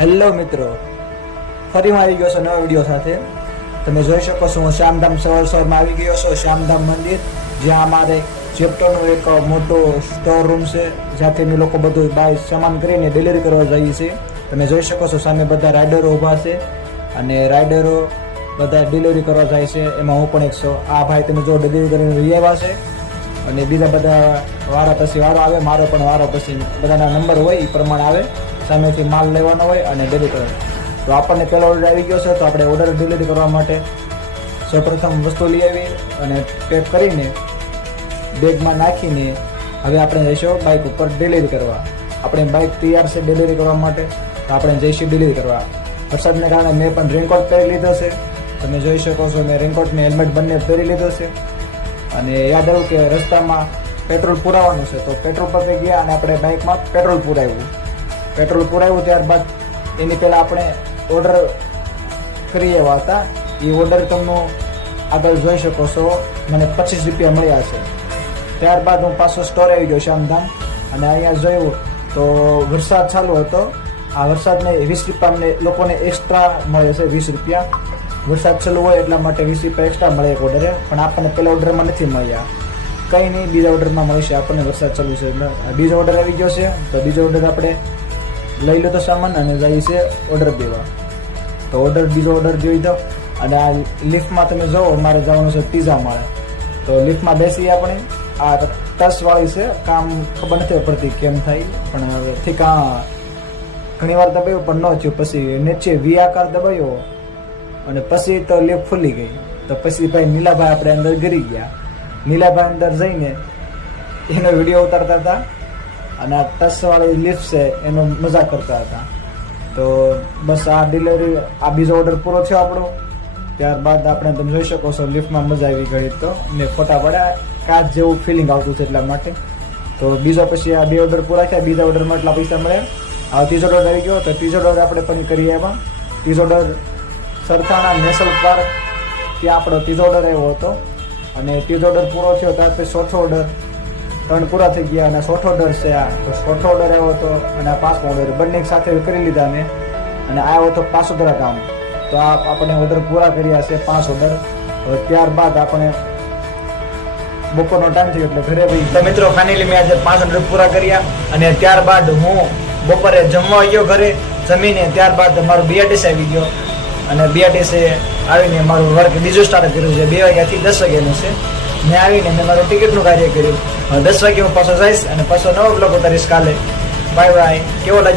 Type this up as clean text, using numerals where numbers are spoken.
Hello મિત્રો, ફરી હું આવી ગયો છું નવા વિડીયો સાથે. તમે જોઈ શકો છો હું શ્યામધામ સવારમાં આવી ગયો છું. શ્યામધામ મંદિર, જ્યાં અમારે ચેપ્ટરનું એક મોટો સ્ટોર રૂમ છે, જ્યાંથી અમે લોકો બધું બાય સામાન કરીને ડિલિવરી કરવા જઈએ છીએ. તમે જોઈ શકો છો સામે બધા રાઇડરો ઊભા છે અને રાઇડરો બધા ડિલિવરી કરવા જાય છે. એમાં હું પણ એક છું. આ ભાઈ તમે જો ડિલિવરી કરીને લઈ આવ્યા છે અને બીજા બધા વારા પછી વારો આવે, મારો પણ વારો પછી બધાના નંબર હોય એ પ્રમાણે આવે. સામેથી માલ લેવાનો હોય અને ડિલિવરી કરવાનો. તો આપણને પહેલો ઓર્ડર આવી ગયો છે, તો આપણે ઓર્ડર ડિલિવરી કરવા માટે સૌપ્રથમ વસ્તુ લઈ આવી અને પેક કરીને બેગમાં નાખીને હવે આપણે જઈશું બાઇક ઉપર ડિલિવરી કરવા. આપણે બાઇક તૈયાર છે ડિલિવરી કરવા માટે, તો આપણે જઈશું ડિલિવરી કરવા. વરસાદને કારણે મેં પણ રેનકોટ પહેરી લીધો છે. તમે જોઈ શકો છો મેં રેનકોટ ને હેલ્મેટ બંને પહેરી લીધો છે. અને યાદ આવ્યું કે રસ્તામાં પેટ્રોલ પુરાવાનું છે, તો પેટ્રોલ પંપે ગયા અને આપણે બાઇકમાં પેટ્રોલ પુરાવ્યું. ત્યારબાદ એની પહેલાં આપણે ઓર્ડર કરી એવા હતા. એ ઓર્ડર તમે આગળ જોઈ શકો છો, મને 25 રૂપિયા મળ્યા છે. ત્યારબાદ હું પાછો સ્ટોર આવી ગયો શ્યામધામ અને અહીંયા જોયું તો વરસાદ ચાલુ હતો. આ વરસાદને 20 રૂપિયા અમને લોકોને એક્સ્ટ્રા મળે છે. 20 રૂપિયા વરસાદ ચાલુ હોય એટલા માટે 20 રૂપિયા એક્સ્ટ્રા મળે એક ઓર્ડરે, પણ આપણને પહેલા ઓર્ડરમાં નથી મળ્યા. કંઈ નહીં, બીજા ઓર્ડરમાં મળશે આપણને. વરસાદ ચાલુ છે એટલે બીજો ઓર્ડર આવી ગયો છે, તો બીજો ઓર્ડર આપણે લઈ લો તો સામાન અને જઈએ છે ઓર્ડર દેવા. તો બીજો ઓર્ડર જોઈ દો. અને આ લિફ્ટમાં તમે જાઓ, અમારે જવાનું છે પિઝા મળે, તો લિફ્ટમાં બેસી આપણે. આ ટચવાળી છે, કામ ખબર નથી પડતી કેમ થાય, પણ ઠીક. ઘણી વાર દબાયું પણ ન થયું. પછી નીચે વી આકાર દબાયો અને પછી તો લિફ્ટ ખુલી ગઈ. તો પછી ભાઈ નીલાભાઈ આપણે અંદર ગરી ગયા. નીલાભાઈ અંદર જઈને એનો વિડીયો ઉતારતા હતા અને આ ટચવાળી લિફ્ટ છે એનો મજાક કરતા હતા. તો બસ આ ડિલિવરી, આ બીજો ઓર્ડર પૂરો થયો આપણો. ત્યારબાદ આપણે તમે જોઈ શકો છો લિફ્ટમાં મજા આવી ગઈ. તો મેં ફોટા પડ્યા, કાચ જેવું ફિલિંગ આવતું છે એટલા માટે. તો બીજો પછી આ 2 ઓર્ડર પૂરા થયા. બીજા ઓર્ડરમાં એટલા પૈસા મળ્યા. આ ત્રીજો ઓર્ડર આવી ગયો, તો ત્રીજો ઓર્ડર આપણે પણ કરીએ. એમાં ત્રીજો ઓર્ડર સરથાણા નેશનલ પાર્ક, ત્યાં આપણો ત્રીજો ઓર્ડર આવ્યો હતો. અને ત્રીજો ઓર્ડર પૂરો થયો ત્યાર પછી ચોથો ઓર્ડર, 3 પૂરા થઈ ગયા અને ચોથો ઓર્ડર છે આ. તો ચોથો ઓર્ડર આવ્યો હતો અને આ 5મો ઓર્ડર બંને સાથે કરી લીધા મેં. અને આવ્યો હતો પાસોદરા ગામ. તો આ આપણે ઓર્ડર પૂરા કર્યા છે, 5 ઓર્ડર. ત્યારબાદ આપણે બપોરનો ટાઈમ થયો એટલે ઘરે ભાઈ. તો મિત્રો ફાઇનલી મેં આજે 5 ઓર્ડર પૂરા કર્યા અને ત્યારબાદ હું બપોરે જમવા ગયો ઘરે. જમીને ત્યારબાદ મારું BRTC આવી ગયો અને BRTC આવીને મારું વર્ક બીજું સ્ટાર્ટ કર્યું છે. 2 વાગ્યાથી 10 વાગ્યાનું છે. મેં આવીને મેં મારું ટિકિટનું કાર્ય કર્યું. 10 વાગે હું પાછો જઈશ અને પાછો નવો બ્લોગ ઉતારીશ કાલે. Bye bye. કેવો લાગ્યો?